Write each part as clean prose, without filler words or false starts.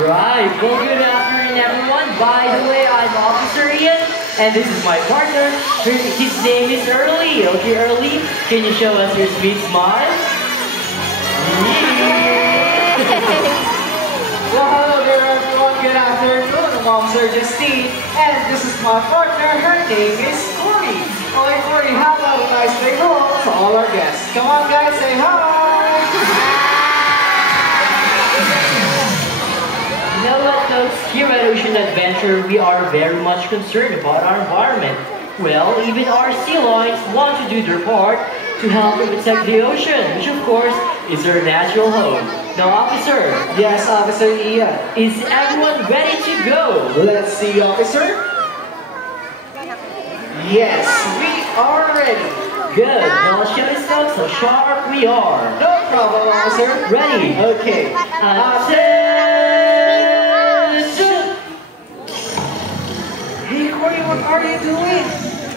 Alright, well good afternoon everyone. By the way, I'm Officer Ian, and this is my partner. His name is Early. Okay, Early, can you show us your sweet smile? Well, hello there everyone. Good afternoon. I'm Officer Justine, and this is my partner. Her name is Cory. Okay, Cory, how about a nice big hello to all our guests? Come on, guys, say hi. You know what folks, here at Ocean Adventure, we are very much concerned about our environment. Well, even our sea lions want to do their part to help protect the ocean, which of course is our natural home. Now, Officer. Yes, Officer Ian. Is everyone ready to go? Let's see, Officer. Yes, we are ready. Good. Now show us folks how sharp we are. No problem, Officer. Ready? Okay. Hey, Cory, what are you doing?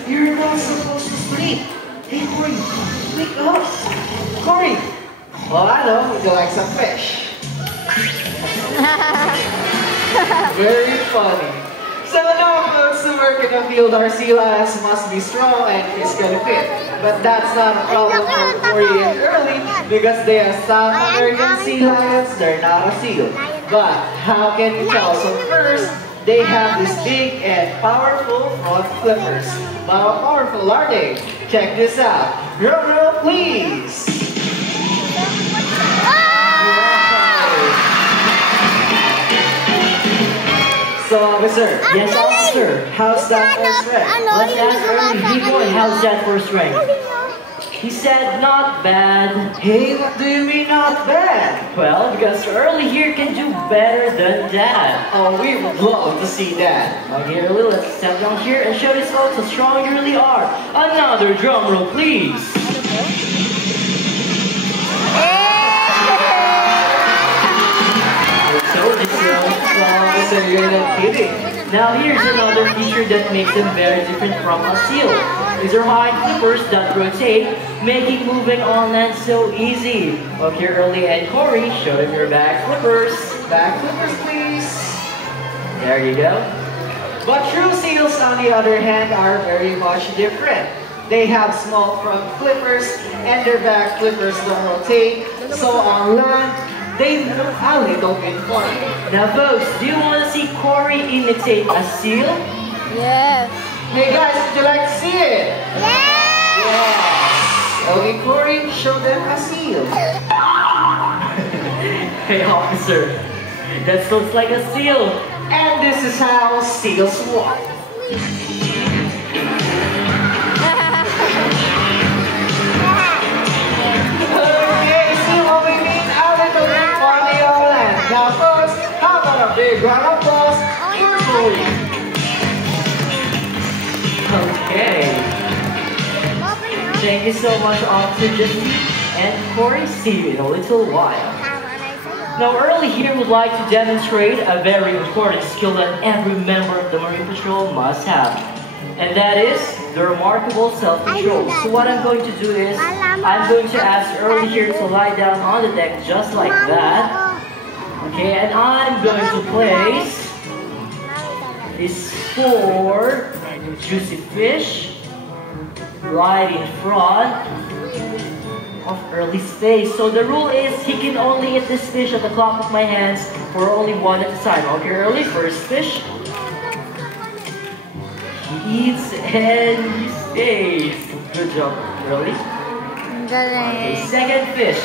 You're not supposed to sleep. Hey, Cory, wake up. Cory. Well, I know. Would you like some fish? Very funny. So now, folks, to work in the field, our sea lions must be strong and physically fit. But that's not a problem for Cory and Early because they are South American sea lions. They're not a seal. But how can you tell? So first, they have these big and powerful front flippers. How powerful are they? Check this out. Drum roll, please. So, Officer. Yes, Officer. How's that for strength? Let's ask Early. Hey boy, how's that for strength? He said not bad. Hey, what do you mean not bad? Well, because Early here can do better than that. Oh, we would love to see that. Okay, Early, let's step down here and show these folks how strong you really are. Another drum roll, please. So this Officer, you're not kidding. Now here's another feature that makes them very different from a seal. These are hind flippers that rotate, making moving on land so easy. Okay, Early and Cory, show them your back flippers. Back flippers, please. There you go. But true seals, on the other hand, are very much different. They have small front flippers, and their back flippers don't rotate. So on land, they move a little bit funny. Now folks, do you want to see Cory imitate a seal? Yes. Hey guys, would you like to see it? Yes. Yes. Okay, Cory, show them a seal. Hey officer, that looks like a seal. And this is how seals walk. Okay, see what we mean? A little bit funny on land. Now folks, how about a big round of applause for Cory? Okay. Thank you so much, Officer Justine and Cory. See you in a little while. Now, Early here would like to demonstrate a very important skill that every member of the Marine Patrol must have. And that is the remarkable self-control. So what I'm going to do is, I'm going to ask Early here to lie down on the deck just like that. Okay, and I'm going to place these 4 juicy fish right in front of Early's face. So the rule is he can only eat this fish at the top of my hands for only one at a time. Okay, Early, first fish. He eats and he stays. Good job, Early. Okay, second fish.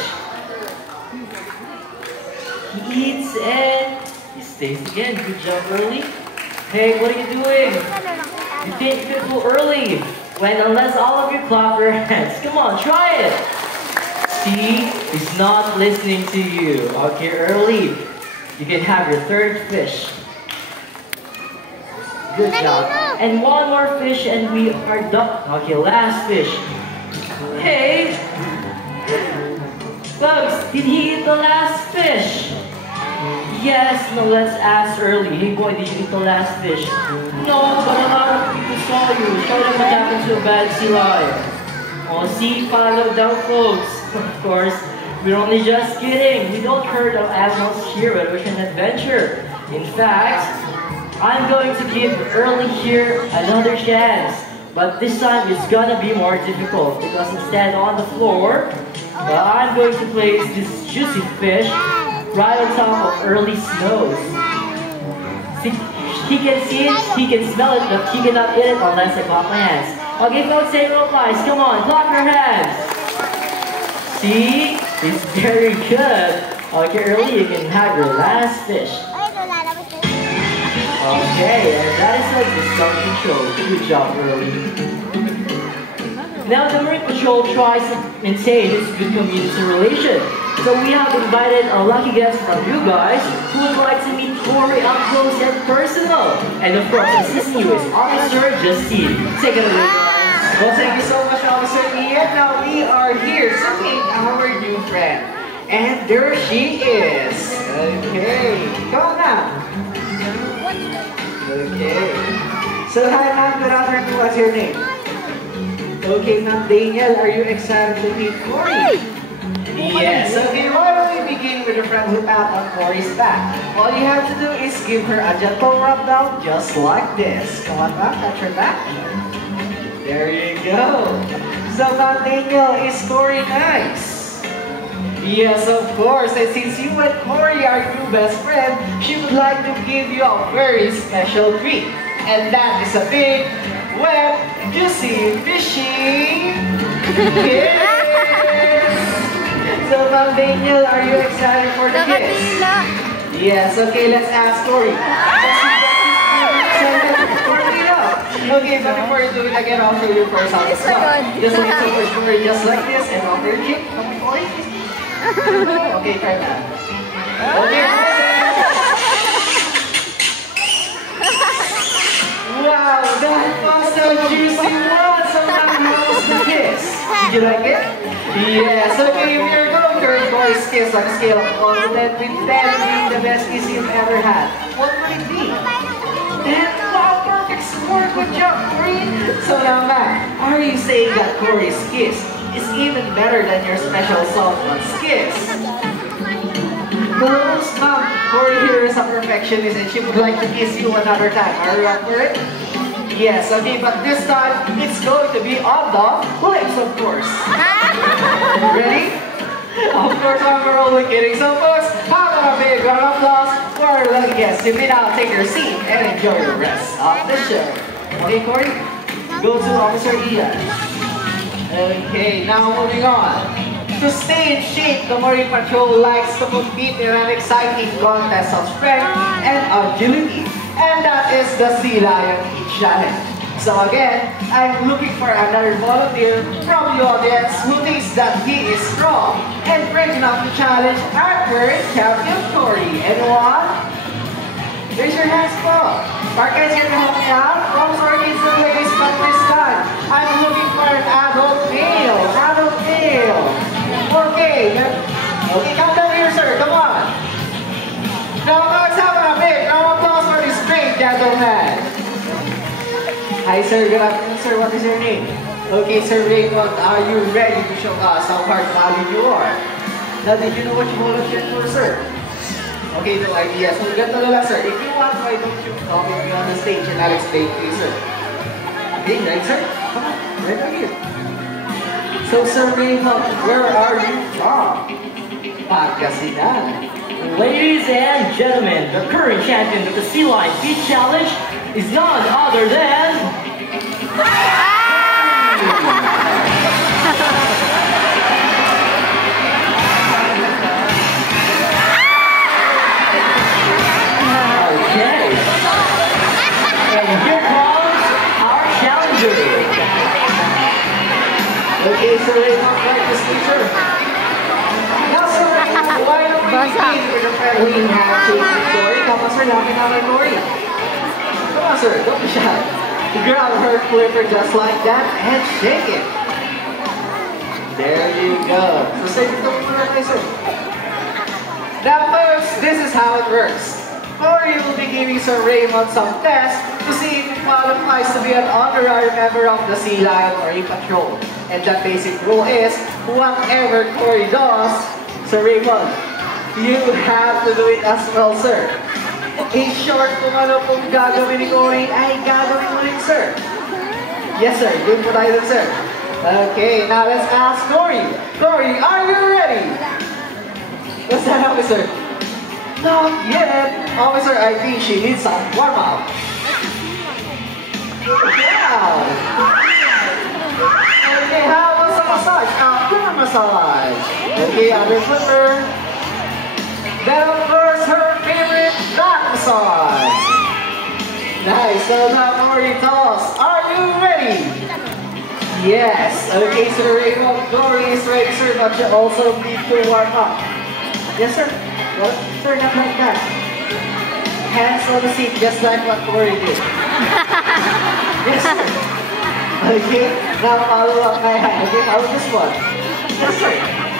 He eats and he stays again. Good job, Early. Hey, what are you doing? You think it too early. When unless all of you clap your hands. Come on, try it. See, he's not listening to you. Okay, Early, you can have your third fish. Good job. And one more fish and we are done. Okay, last fish. Hey! Bugs, did he eat the last fish? Yes, no, let's ask Early. Hey boy, did you eat the last fish? No, but a lot of people saw you. Show them what happened to a bad sea lion. Oh, see, follow down folks. Of course, we're only just kidding. We don't hurt our animals here at Ocean Adventure. In fact, I'm going to give Early here another chance. But this time it's gonna be more difficult because instead on the floor, I'm going to place this juicy fish right on top of Early's nose. See, he can see it, he can smell it, but he cannot eat it unless I clap my hands. Okay, folks, say roll flies. Come on, clap your hands. See? It's very good. Okay, Early, you can have your last fish. Okay, and that is like the self-control. Good job, Early. Now the Marine Patrol tries to maintain this good community relation. So we have invited a lucky guest from you guys who would like to meet Cory up close and personal. And of course, assisting you is Officer Justine. Take it away, guys. Well, thank you so much, Officer Ian. Now we are here to meet our new friend. And there she is. Okay, come on now. Okay. So hi ma'am, good afternoon. What's your name? Okay, ma'am Daniel, are you excited to meet Cory? Yes. Okay, why don't we begin with the front hook out on Cory's back? All you have to do is give her a gentle rub down just like this. Come on ma'am, touch her back. There you go. So ma'am Daniel, is Cory nice? Yes, of course. And since you and Cory are your best friend, she would like to give you a very special treat. And that is a big, wet, juicy, fishy kiss. So, Ma'am Daniel, are you excited for the kiss? Yes, okay, let's ask Cory. Okay, but before you do it again, I'll show you first how it's done. Just like so for Cory, just like this, and off your cheek. Come on, Cory. Okay, try that. Okay. Wow, that was a juicy one. So now how was the kiss? Did you like it? Yes. Okay, if you're going to rate Cory's kiss on a scale of 1 to 10, with 10 being the best kiss you've ever had, what would it be? 10. Wow, perfect score. Good job, Cory. So now, Matt, are you saying that Cory's kiss is even better than your special someone's kiss? No, stop. Cory here is a perfectionist and she would like to kiss you another time. Are you up for it? Yes, okay, but this time it's going to be on the lips, of course. Ready? Of course, we're only kidding. So, folks, how about a big round of applause for our lucky guests? You may now take your seat and enjoy the rest of the show. Okay, Cory? Go to Officer Ian. Okay, now moving on. To stay in shape, the Marine Patrol likes to compete in an exciting contest of strength and agility. And that is the Sea Lion Heat Challenge. So again, I'm looking for another volunteer from the audience who thinks that he is strong and brave enough to challenge our current champion, Cory. Anyone? Raise your hands, Paul. Are guys here to help me out? Oh, sorry, kids and ladies, but this time, I'm looking for an adult male. Adult male. Okay. Okay, come down here, sir. Come on. Now, let's have a big round of applause for this great gentleman. Hi, sir. Good afternoon, sir. What is your name? Okay, sir Raymond, are you ready to show us how hard-valued you are? Now, did you know what you volunteered for, sir? Okay, no idea. So, ganito na lang, sir. If you want, why don't you come with me on the stage and I'll explain to you, sir. Okay, right, sir? Come on. Right over here. So, Sir Raymond, where are you from? Pangasinan. Ladies and gentlemen, the current champion of the Sea Lion Heat Challenge is none other than... Okay. And here comes our challenger. Okay, Sir Raymond, practice teacher. Now, Sir Raymond, why don't we begin with a friendly handshake with Cory? Come on, sir, lapit namin Cory. Come on, sir, don't be shy. Grab her flipper just like that and shake it. There you go. So, say it to me, sir. Now, folks, this is how it works. Cory will be giving Sir Raymond some tests to see if he qualifies to be an honorary member of the Sea Lion Marine Patrol. And that basic rule is, whatever Cory does, Sir Raymond, you have to do it as well, sir. In short, kung ano pong gagawin ni Cory, ay gagawin mo rin, sir. Yes, sir. Good po tayo dun, sir. Okay, now let's ask Cory. Cory, are you ready? What's that, officer? Not yet. Officer, I think she needs some warm-up. Wow. Okay, how was the massage? Upper massage. Okay, other flipper. Then of course, her favorite back massage. Nice. So now, Cory, tell us, are you ready? Yes. Okay, Sir Raymond, Cory is ready, sir, but you also need to warm up. Yes, sir. Well, sir, not like that. Hands on the seat, just like what Cory did. Yes, sir. Okay, now follow up my hand. Okay, follow this one. Yes, sir.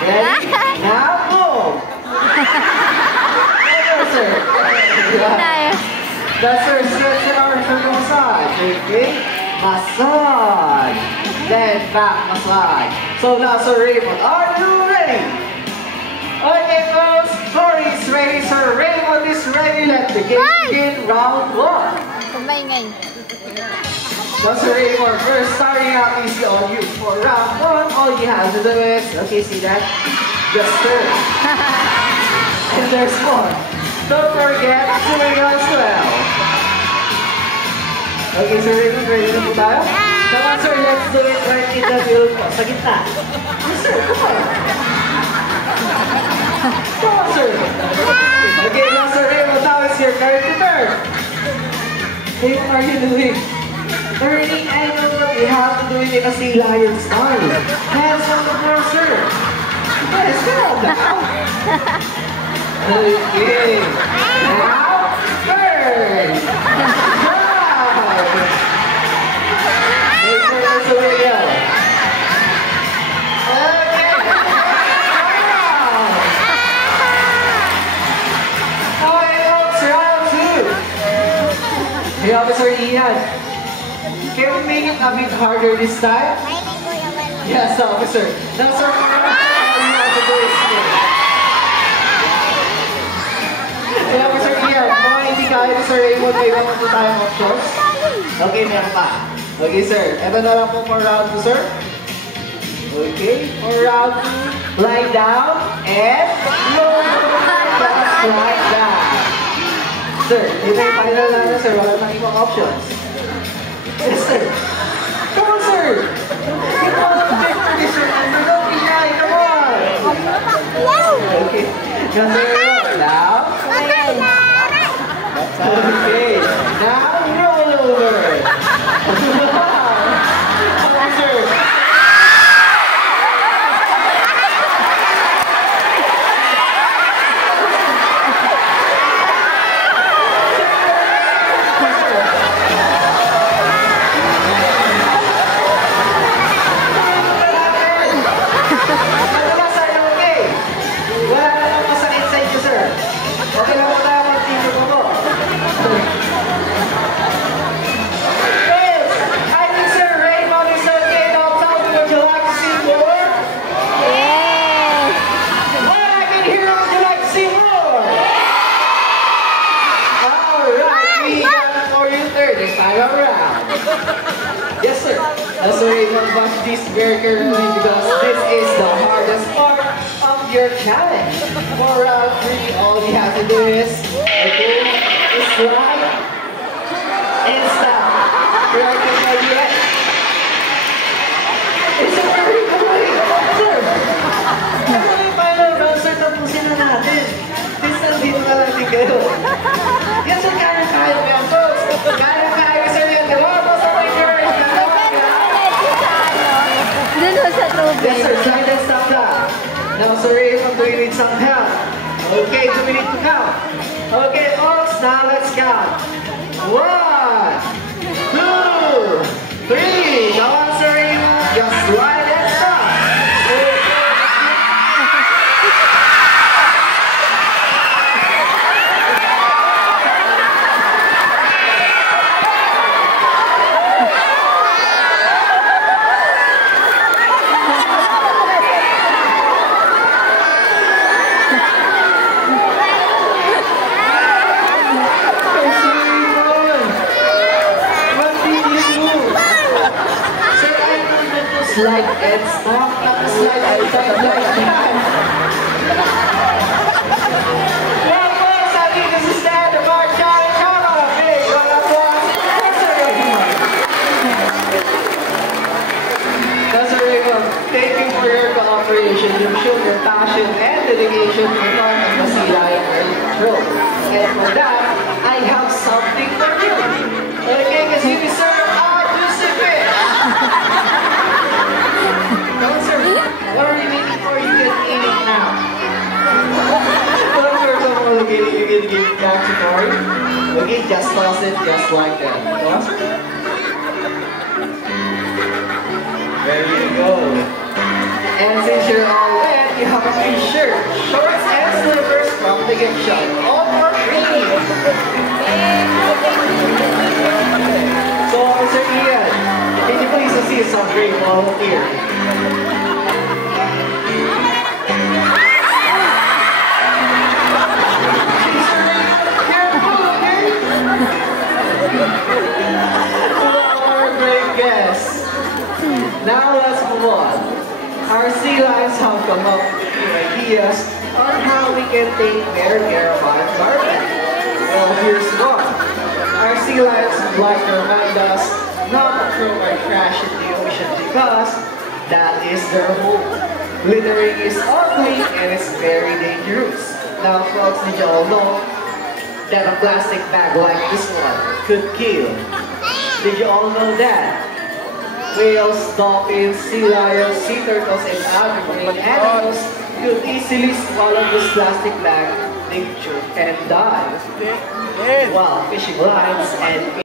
Ready? Now, go! Yes, sir. Yeah. That's our second arm for the massage. Okay? Massage. Then back massage. So now, Sir Raymond, are you ready? Okay, folks. Cory is ready, Sir Raymond is ready. Let the game begin round one. Now, Sir Raymond, first starting out easy on you. For round one, all you have to do is, okay, see that? Just turn. And there's more. Don't forget swimming as well. Okay, Sir Raymond, ready na po tayo? Come on, sir, let's do it right in the middle po. Sa gitna. Yes, sir, come on. Come on, sir. Okay, now, Sir Raymond, now it's your turn to turn. Hey, what are you doing? Turning, I know what you have to do it in a sea lion style. Hands on the floor, sir. Yes, come on now. Okay. Now, turn. Wow. Make sure that's the video. Okay. Wow. Okay, folks, round two. Hey, Officer Ian. Can we make it a bit harder this time? Yes, officer. Now, sir, all you have to do is hey, Officer Ian, kung hindi kaya ni Sir Raymond, may mga po tayong options. Okay, meron pa. Okay, sir. Ito na lang po for round 2, sir. Okay, for round 2, lie down and lower. Just like that. Sir, dito yung final na, sir. Wala nang ibang options. Yes, sir. Come on, sir. Come on, sir. Don't be shy. Come on. Okay. Now, sir, now. Okay. Now, roll over. Come on, sir. Yes, sir. So you must watch this very carefully because this is the hardest part of your challenge. For round 3, all you have to do is, okay, slide and stop. Right in my head. It's a very good, sir. Ito yung final round, sir. Tapusin na natin. Please, nandito na lang din kayo. Yes, sir. Kaya-kaya mo yan, folks. Kaya-kaya, sir. Yan, di ba? Yes, sir. Slide and stop that. Now, Sir Raymond, do you need some help? Okay, do we need to count? Okay, folks, now let's count. 1, 2, 3. Come on, Sir Raymond. Just slide and stop. and stop at the slide like that. Well, folks, I think this is the end of our challenge. Come on, big round of applause. That's a Raymond. Thank you for your cooperation. You've shown your passion and dedication to the part of Masila and Early Patrol. And for that, I have something for you. Okay, because you deserve our juicy fish. No, sir. What are you waiting for? You can eat it now. But first of all, you can give it back to Cory. Okay, just toss it just like that. No, sir. There you go. And since you're all wet, you have a free shirt, shorts, and slippers from the gift shop. All for free. So, Officer Ian, can you please assist some great volunteer? Our great guests. Now let's move on. Our sea lions have come up with ideas on how we can take better care of our environment. Well, here's one. Our sea lions would like to remind us not to throw our trash in the ocean because that is their home. Littering is ugly and it's very dangerous. Now, folks, did you all know that a plastic bag like this one could kill? Did you all know that? Whales, dolphins, sea lions, sea turtles, and other marine animals could easily swallow this plastic bag, they choke and die. While fishing lines and